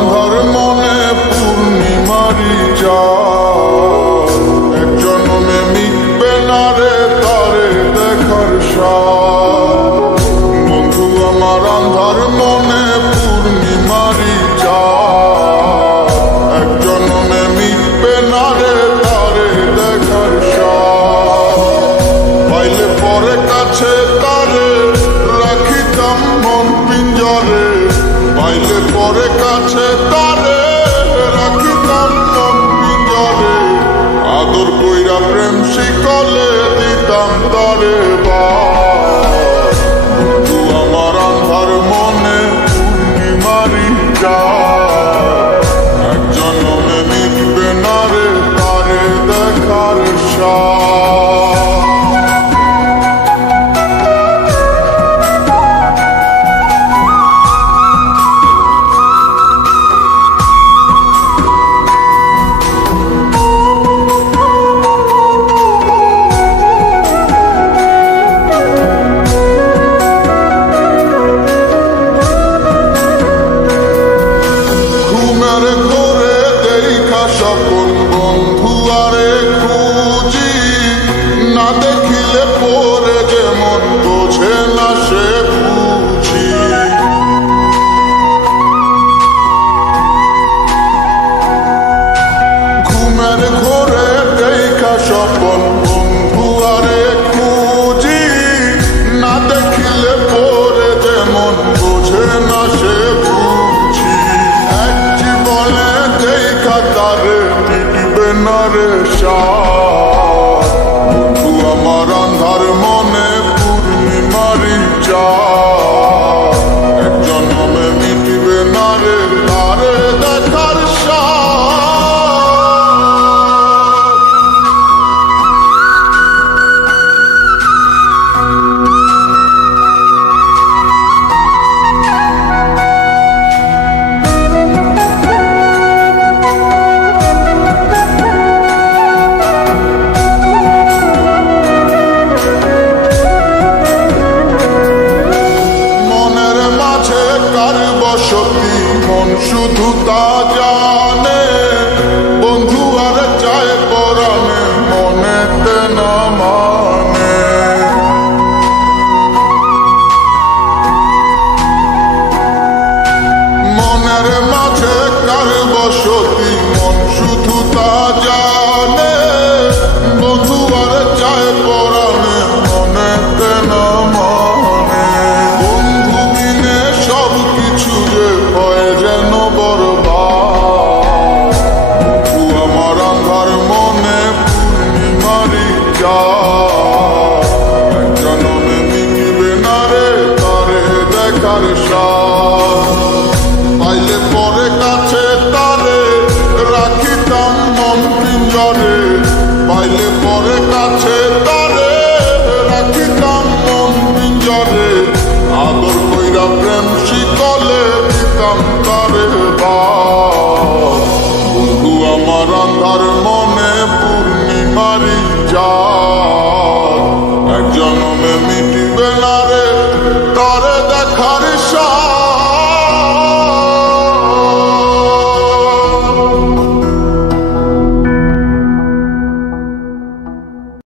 আন্ধার মনে পূর্ণিমারি চাঁদ, এক জন্মে মিটবে না রে তারে দেখার স্বাদ। বন্ধু আমার আন্ধার মনে পূর্ণিমারি চাঁদ, এক জন্মে মিটবে না রে তারে দেখার স্বাদ। পাইলে পরে কাছে তারে রাখিতাম মন পিঞ্জরে, পাইলে পরে কাছে তারে রাখিতাম মন পিঞ্জরে। আদর কইরা প্রেম শিকলে দিতাম তারে বাস। বন্ধু আমার আন্ধার মনে পূর্ণিমারি চাঁদ, এক জন্মে মিটবে না রে তারে দেখার স্বাদ। সকল বন্ধু আরে খুঁজি, না দেখিলে পরে যেমন বোঝে না সে বুঝি। ঘুমের ঘোরে দেখা সকল বন্ধু আরে খুঁজি, না দেখিলে পরে যেমন বোঝে না সে বুঝি। এক জীবনে দেখা তারে মিটবে না রে স্বাদ। বন্ধু আমার আন্ধার মনে পূর্ণিমারি চাঁদ, এক জন্মে মিটবে না রে তারে দেখার স্বাদ। বসতি মন শুধু তা জানে, বন্ধু আর চায় পরাণে মনেতে না মানে। মনের মাঝে কার বসতি মন শুধু তা জানে, বন্ধু আর চায় পরাণে মনেতে না মানে। বন্ধু বিনে সব কিছু যে হয় যেন বরবাদ। বন্ধু আমার আন্ধার মনে পূর্ণিমারি চাঁদ, এক জন্মে মিটবে না রে তারে দেখার স্বাদ। পাইলে পরে কাছে তারে রাখিতাম মন পিঞ্জরে, পাইলে পরে কাছে তারে রাখিতাম মন পিঞ্জরে। আদর কইরা প্রেম শিকলে দিতাম তারে বাস। বন্ধু আমার আন্ধার মনে পূর্ণিমারি চাঁদ, এক জন্মে মিটবে না রে তারে